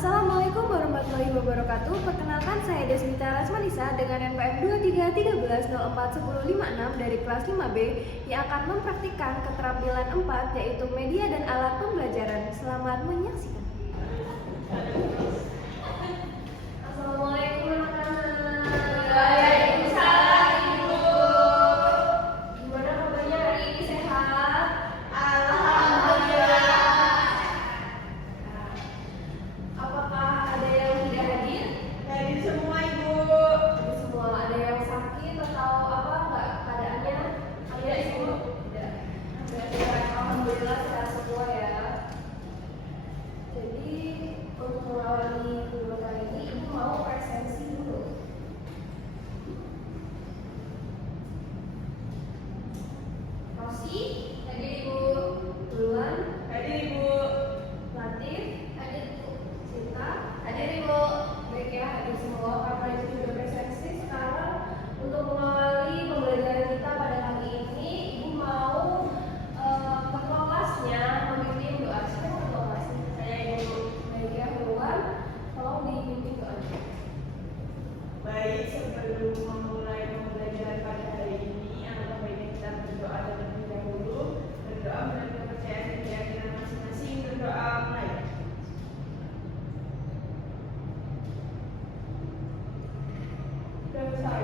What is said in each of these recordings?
Assalamualaikum warahmatullahi wabarakatuh. Perkenalkan saya Desmita Rasmanisa dengan NPM 2313041056 dari kelas 5B yang akan mempraktikkan keterampilan 4 yaitu media dan alat pembelajaran. Selamat menyaksikan. Assalamualaikum anak-anak. Waalaikumsalam, Ibu. Gimana kabarnya hari ini, sehat? Alhamdulillah. Apakah ada yang tidak hadir? Hadir semua, Ibu. Hadir semua. Ada yang sakit atau apa enggak keadaannya? Tidak, Ibu. Tidak. Alhamdulillah sehat semua ya. Jadi untuk mengawali video kali ini, Ibu mau presensi dulu. Rosi, hadir Ibu. Duluan. Hadir, Ibu. Latif, hadir Ibu. Cinta, hadir Ibu. Baik ya, hadir semua. Karena itu juga presensi, sekarang untuk mengawali pembelajaran kita pada kali ini, Ibu mau ketua kelasnya memimpin doa. Siapa yang ketua kelasnya? Saya, Ibu. Baik ya, duluan. Tolong dipimpin doa. Baik, sebelum memulai pembelajaran pada hari ini, alangkah baiknya kita berdoa terlebih dahulu. Berdoa menurut kepercayaan dan keyakinan masing-masing. Berdoa mulai. Selesai.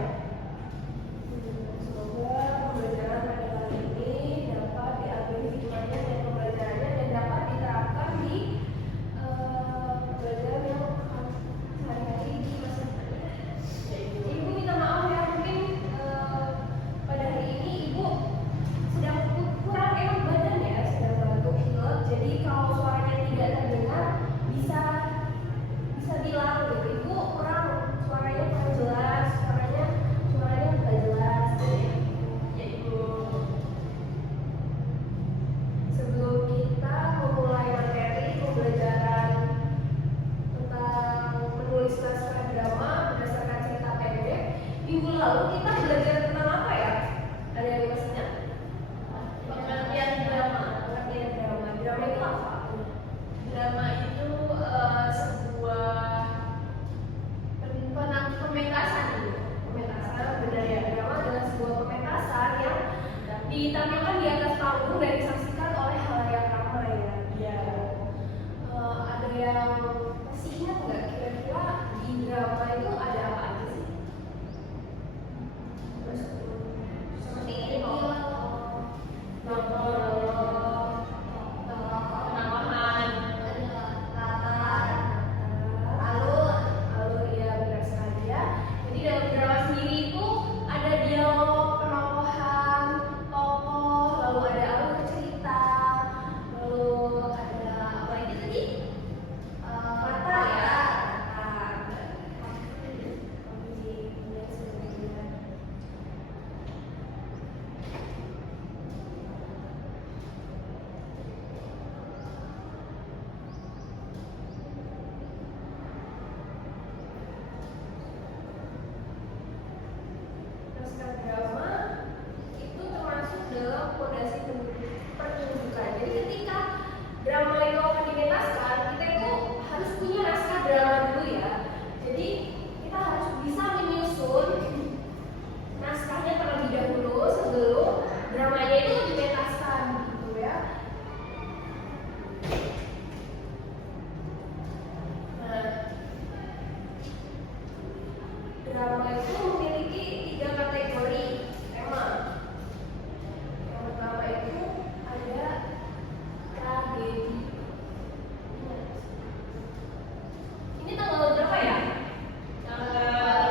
Semoga pembelajaran pada kali ini dapat diambil hikmahnya dan pembelajarannya dan dapat diterapkan di pembelajaran yang sehari-hari di masa depan. Ibu minta maaf ya, mungkin pada hari ini Ibu sedang kurang enak badan ya, sedang batuk pilek. Jadi kalau suaranya tidak terdengar bisa bilang gitu, Ibu kurang suaranya kurang jelas, suaranya nggak jelas. Ya, Ibu. Sebelum kita memulai materi pembelajaran tentang menulis naskah drama berdasarkan cerita pendek, minggu lalu kita belajar tentang apa ya? Ada yang masih ingat? Pengertian drama. Pengertian drama. Drama itu apa? Drama itu sebuah pementasan, Ibu. Pementasan, benar ya. Drama adalah sebuah pementasan yang ditampilkan di atas panggung dan disaksikan oleh halayak ramai ya. Ya. Ada yang masih ingat nggak kira-kira di drama itu ada apa aja sih? Terus seperti ini Penambahan. alur ya, benar sekali ya. Jadi dalam drama sendiri itu ada dialog, penokohan, tokoh, lalu ada alur cerita, lalu ada apa lagi tadi? Mata ya. Naskah drama itu termasuk dalam fondasi pertunjukan. Jadi ketika drama itu akan dimentaskan, kita itu harus punya naskah drama dulu ya. Jadi kita harus bisa menyusun naskahnya terlebih dahulu sebelum dramanya itu dimentaskan gitu ya. Nah, drama itu memiliki 3 kategori tema. Yang pertama itu ada tragedi. Ini tanggal berapa ya? Tanggal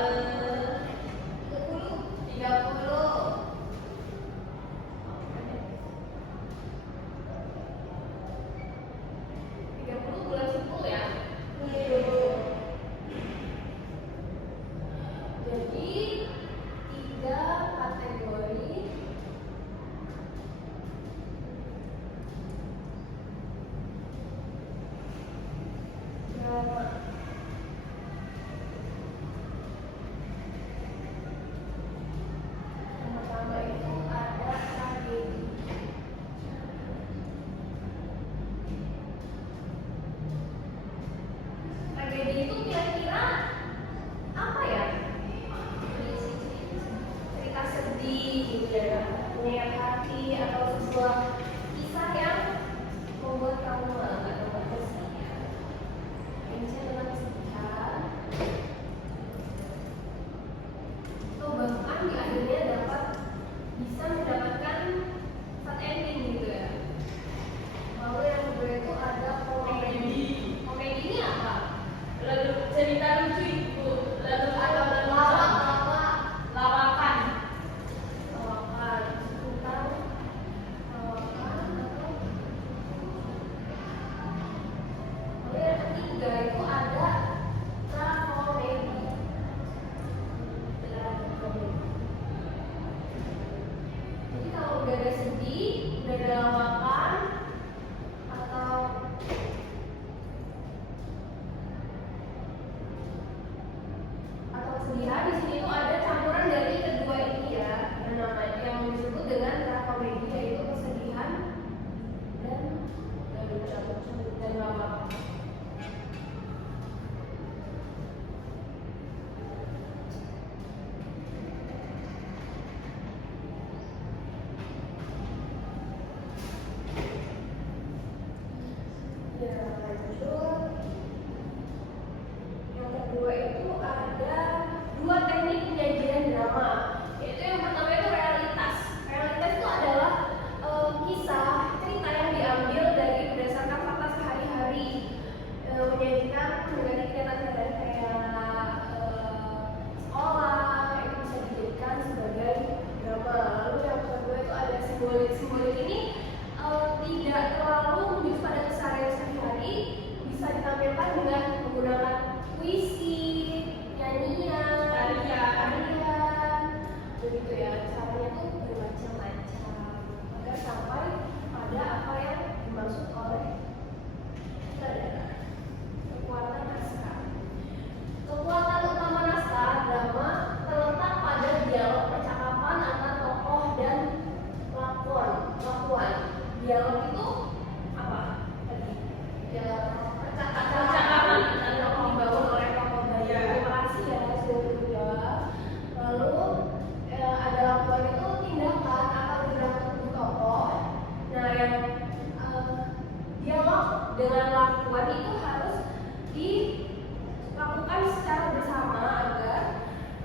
30. Bulan 10 ya. Jadi 3 kategori drama. Yang pertama itu ada tragedi. menjadi kegiatan sehari-hari kayak sekolah itu bisa dijadikan sebagai drama. Lalu yang kedua itu ada simbolik ini tidak terlalu menunjuk pada keseharian sehari-hari, bisa ditampilkan dengan menggunakan puisi, nyanyian, tarian, begitu ya. Caranya tuh bermacam-macam agar sampai pada apa yang dimaksud oleh sutradara. Kekuatan naskah. Kekuatan utama naskah drama terletak pada dialog percakapan antara tokoh dan lakuan. Dialog itu apa? Tadi dialog percakapan antara tokoh dibangun oleh tokoh baik. Terima kasih ya sudah berjawab. Lalu ada lakuan itu tindakan atau gerakan tubuh tokoh. Nah, yang dialog dengan lakuan itu harus dilakukan secara bersama agar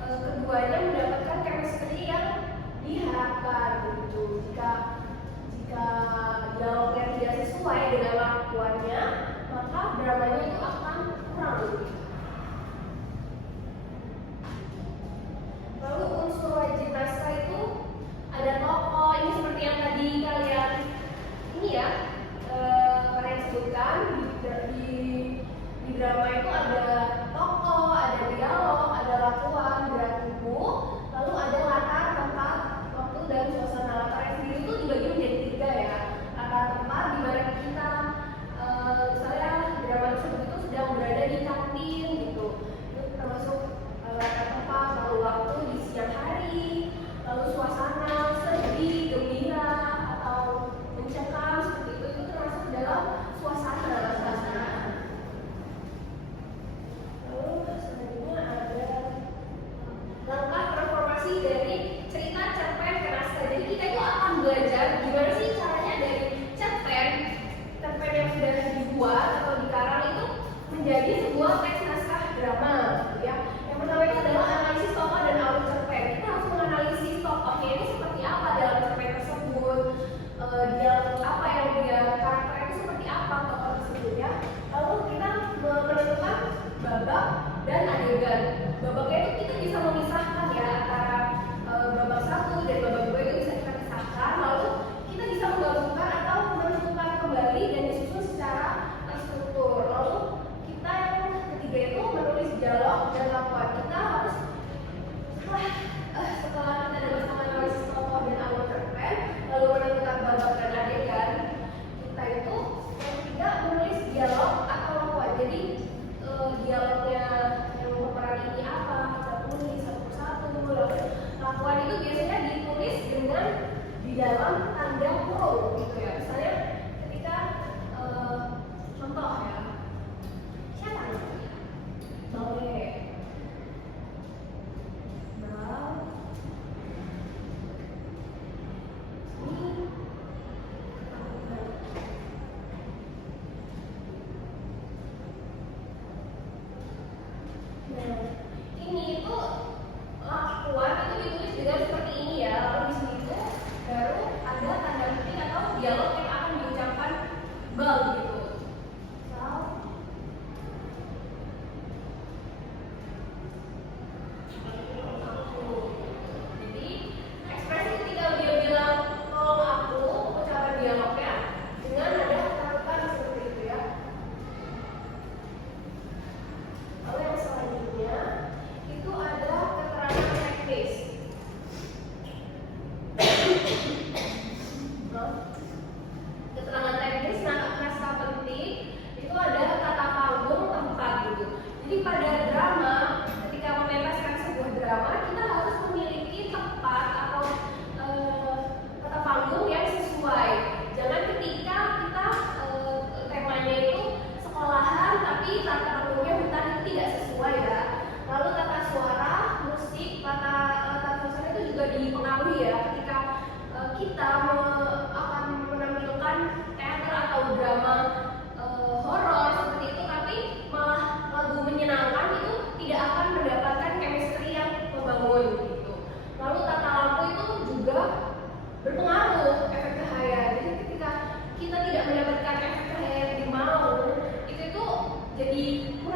keduanya mendapatkan chemistry yang diharapkan begitu. Jika dialognya tidak sesuai dengan lakuannya, maka dramanya itu akan kurang. Lalu unsur wajib naskah itu ada tokoh, ini seperti yang tadi kalian ini ya kalian sebutkan di drama itu ada tokoh, ada dialog, ada lakuan, gerak tubuh, lalu ada latar tempat, waktu dan suasana. Latarnya sendiri itu dibagi menjadi 3 ya. Latar tempat di mana kita misalnya drama tersebut itu sedang berada di kantin gitu, itu termasuk latar tempat. Lalu waktu di siang hari, lalu suasana sedih, gembira atau mencekam seperti itu termasuk dalam suasana. Lalu selanjutnya ada langkah transformasi dari cerita cerpen ke naskah. Jadi kita itu akan belajar gimana sih caranya dari cerpen yang sudah dibuat atau dikarang itu menjadi sebuah teks naskah drama, gitu ya. Yang pertama itu adalah analisis tokoh dan alur cerpen. Kita harus menganalisis tokohnya itu seperti apa dalam cerpen tersebut, dia apa yang dia karakternya itu seperti apa tokoh tersebut ya. Lalu kita menentukan babak dan adegan. Babaknya itu kita bisa memisahkan ya antara babak 1 dan babak 2 itu bisa kita pisahkan. Lalu kita bisa menggabungkan atau menentukan kembali dan disusun secara terstruktur. Lalu kita yang ketiga itu menulis dialog dan lakuan. Kita harus setelah kita dapat menganalisis tokoh dan alur cerpen, lalu menentukan babak dan adegan,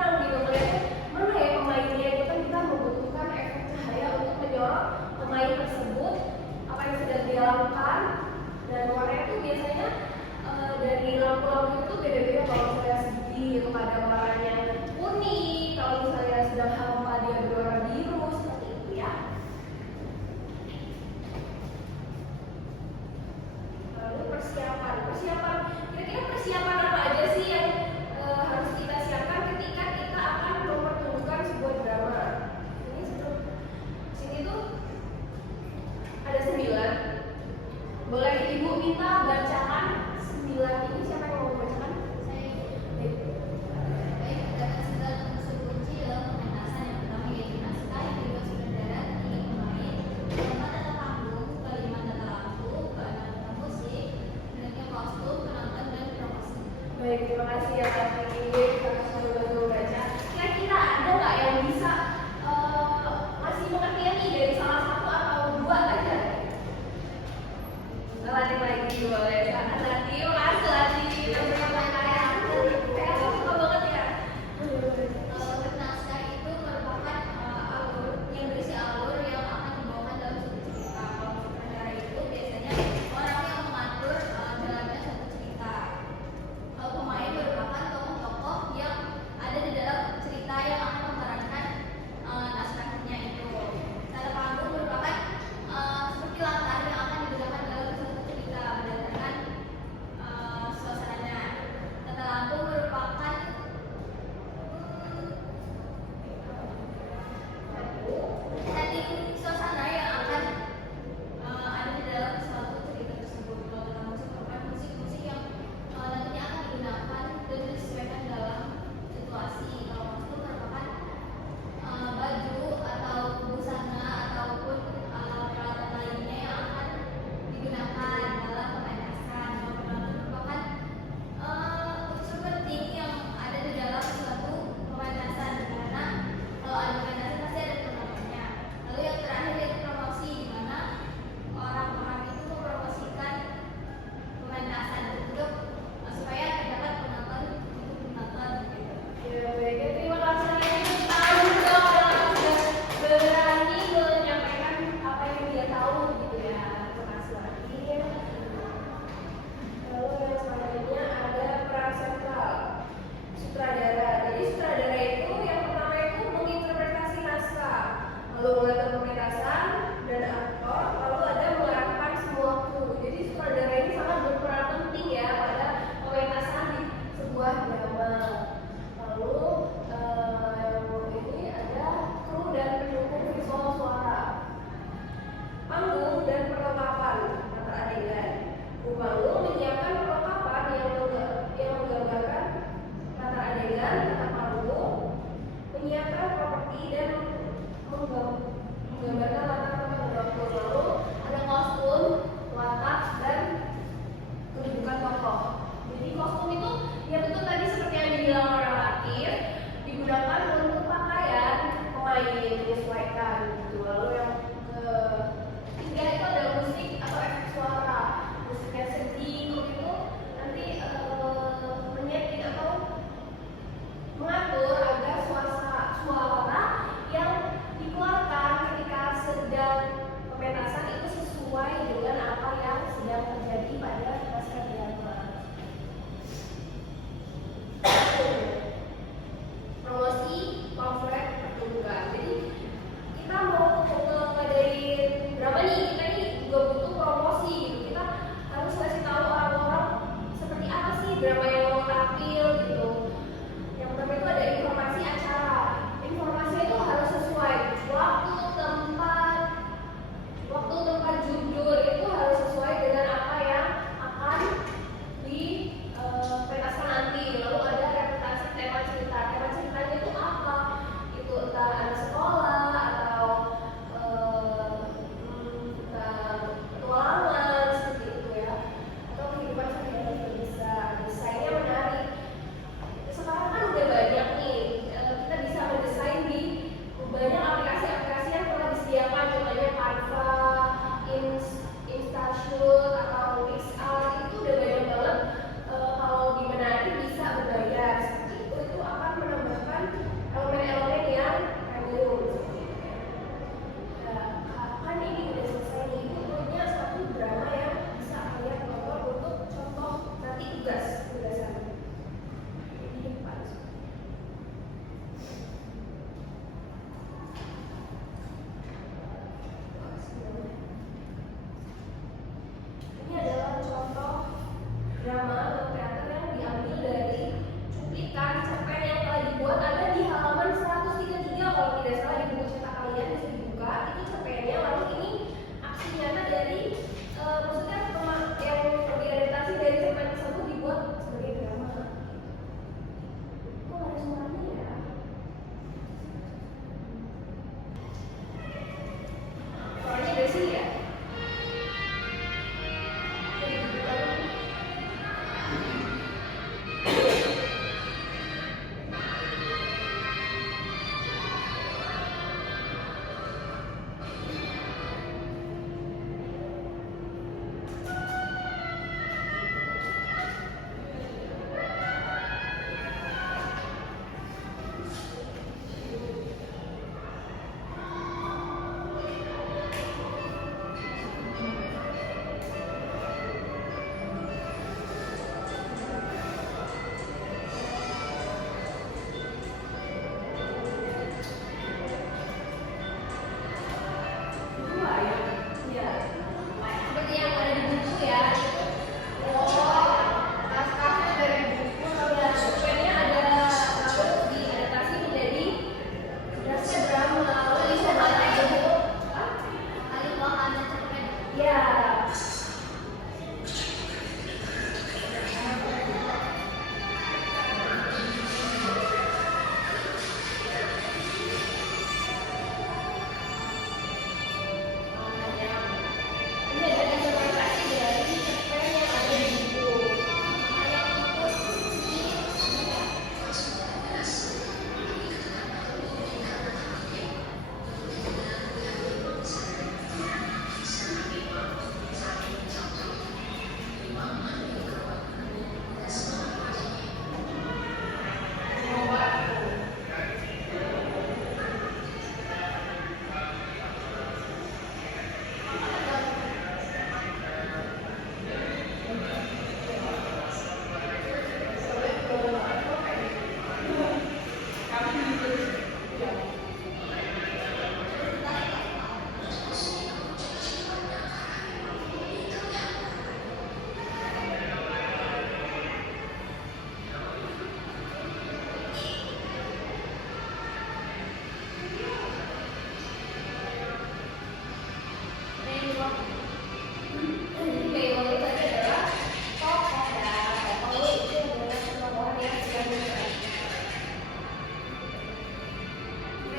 senang gitu melihatnya mana ya pemainnya itu kan kita membutuhkan efek cahaya untuk menyorot pemain tersebut apa yang sedang dia lakukan. Dan warnanya tuh biasanya dari lampu-lampu itu beda-beda. Kalau saya sedih itu ada warnanya kuning, kalau misalnya sedang hampa dia berwarna biru, seperti itu ya. Lalu persiapan kira-kira persiapan apa aja sih yang harus kita siapkan ketika kita akan mempertunjukkan sebuah drama. Ini sebelum sini tuh ada 9. Boleh ibu minta bacakan 9 ini, siapa yang mau bacakan? Baik, terdapat 9 unsur kunci dalam pementasan. Yang pertama yaitu naskah, yang kedua sutradara, ketiga pemain, keempat tata panggung, kelima tata lampu, keenam tata musik, kemudian kostum, penonton, dan promosi. Baik, terima kasih ya Kak Vicky. Kita sudah bantu baca. Kira-kira ada nggak yang bisa masih pengertian nih dari salah satu atau dua aja? Latih lagi boleh. Silakan latih, makasih latih. Saya suka banget ya. Naskah itu merupakan alur yang berisi alur yang akan dibawakan dalam suatu cerita. Kalau sutradara itu biasanya orang yang mengatur jalannya suatu cerita. Pemain merupakan tokoh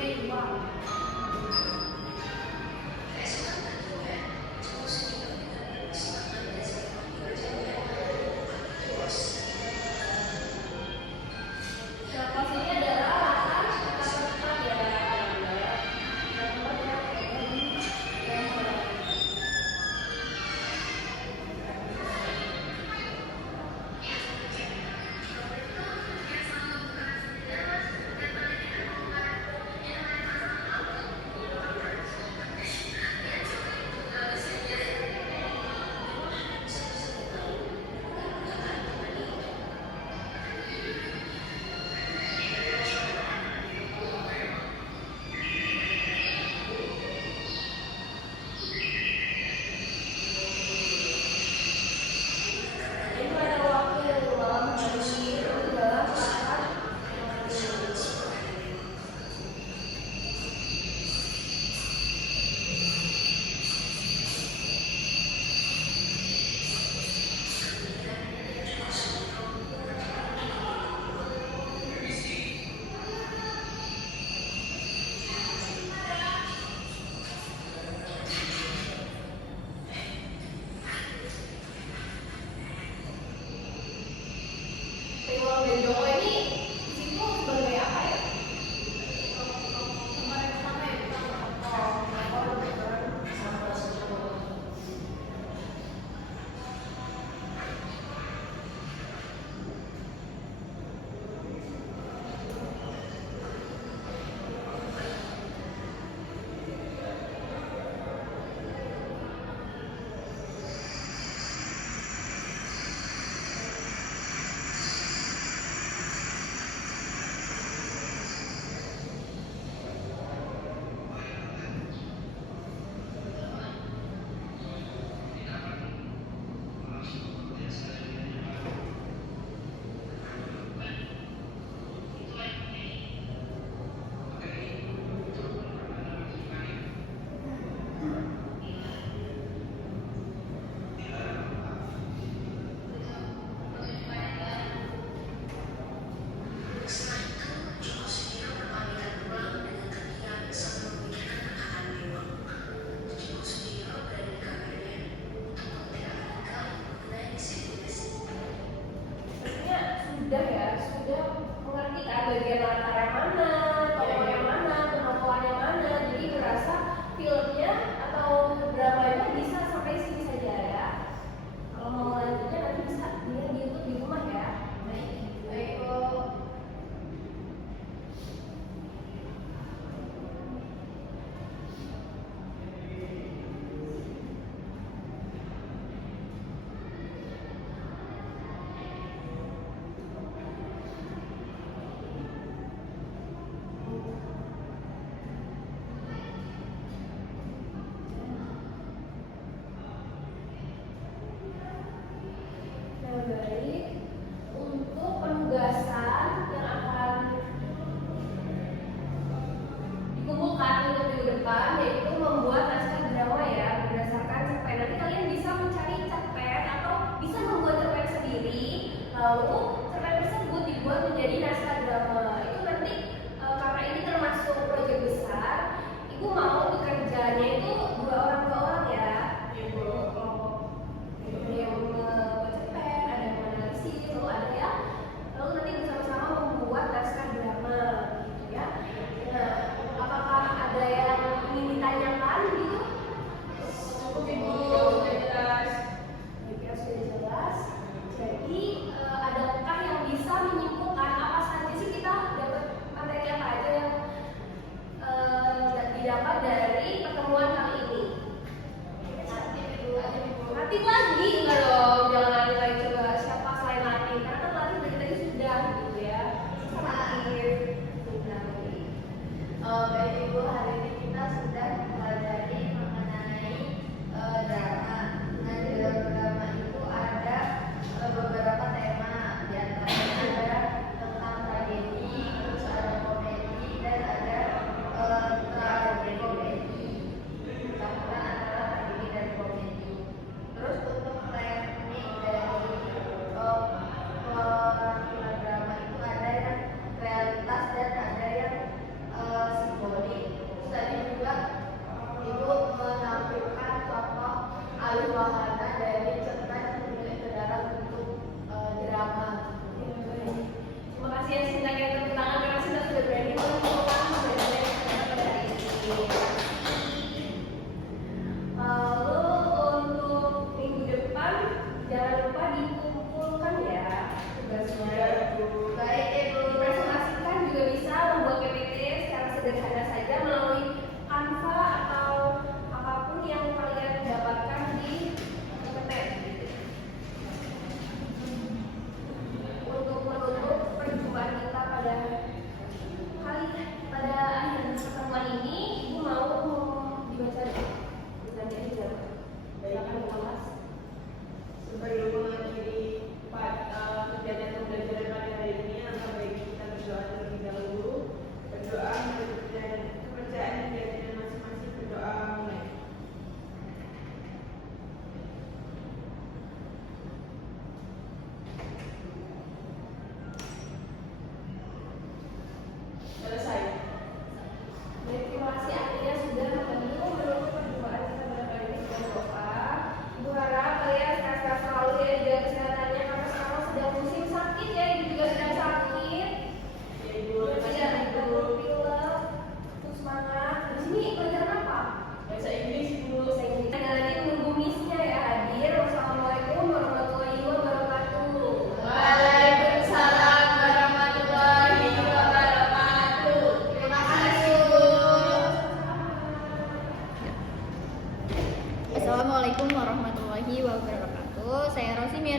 Nah, ini adalah latar tempat ya. Ini pada waktu malam hari itu adalah saat Riwal dan Joko ini di situ sebagai apa ya? Sebenarnya sudah ya, sudah mengerti kan bagian latar yang mana, tokoh yang mana, kemampuan yang mana. Jadi berasa filmnya atau dramanya bisa sampai sini saja ya. Kalau mau lanjutnya nanti bisa dilihat di YouTube di rumah ya. Baik. Nah, baik. Untuk penugasan yang akan dikumpulkan untuk minggu depan yaitu membuat naskah drama ya berdasarkan cerpen. Nanti kalian bisa mencari cerpen atau bisa membuat cerpen sendiri, lalu cerpen tersebut dibuat menjadi naskah drama. Itu nanti karena ini termasuk proyek besar, ibu mau bekerjanya itu dua orang ya. Ada yang membuat cerpen, ada yang menganalisis, lalu nanti bersama-sama membuat naskah drama, gitu ya. Nah, apakah ada yang ingin ditanyakan gitu? Cukup ibu, sudah jelas. Sudah jelas. Jadi adakah yang bisa menyimpulkan apa saja sih kita dapat materi apa aja yang didapat dari pertemuan kali ini? Latih lagi enggak dong, jangan latih lagi, coba siapa selain latih, karena kan latih dari tadi sudah gitu ya. Latih sudah. Baik Ibu, hari ini kita sudah mempelajari mengenai drama. Nah, di dalam drama itu ada beberapa tema, di antaranya ada tentang tragedi, terus ada komedi dan ada tragedi komedi.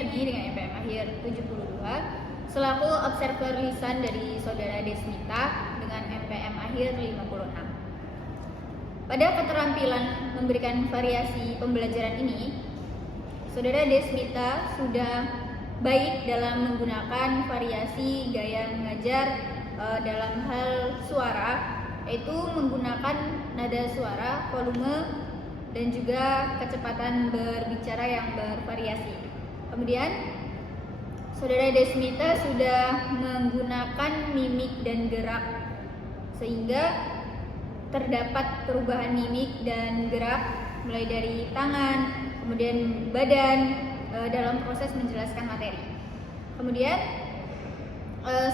lagi dengan MPM akhir 72 selaku observer lisan dari Saudara Desmita dengan MPM akhir 56. Pada keterampilan memberikan variasi pembelajaran ini, Saudara Desmita sudah baik dalam menggunakan variasi gaya mengajar dalam hal suara, yaitu menggunakan nada suara, volume, dan juga kecepatan berbicara yang bervariasi. Kemudian, Saudara Desmita sudah menggunakan mimik dan gerak, sehingga terdapat perubahan mimik dan gerak mulai dari tangan, kemudian badan dalam proses menjelaskan materi. Kemudian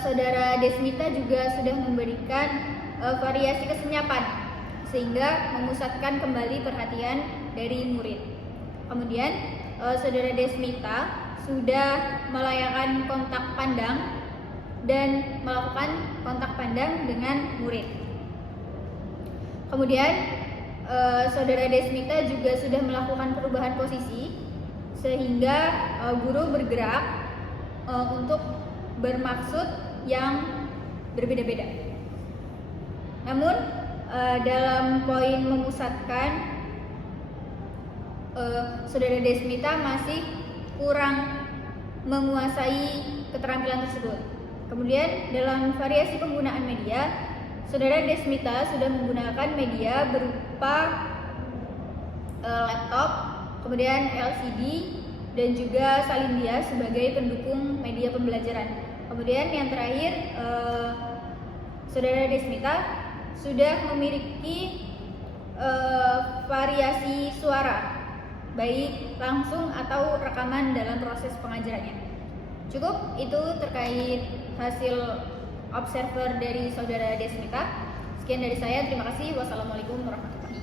Saudara Desmita juga sudah memberikan variasi kesenyapan sehingga memusatkan kembali perhatian dari murid. Kemudian Saudara Desmita sudah melayangkan kontak pandang dan melakukan kontak pandang dengan murid. Kemudian Saudara Desmita juga sudah melakukan perubahan posisi sehingga guru bergerak untuk bermaksud yang berbeda-beda. Namun dalam poin memusatkan, Saudara Desmita masih kurang menguasai keterampilan tersebut. Kemudian dalam variasi penggunaan media, Saudara Desmita sudah menggunakan media berupa laptop, kemudian LCD, dan juga salin dia sebagai pendukung media pembelajaran. Kemudian yang terakhir, Saudara Desmita sudah memiliki variasi suara, baik langsung atau rekaman dalam proses pengajarannya. Cukup itu terkait hasil observer dari Saudara Desmita. Sekian dari saya, terima kasih. Wassalamualaikum warahmatullahi wabarakatuh.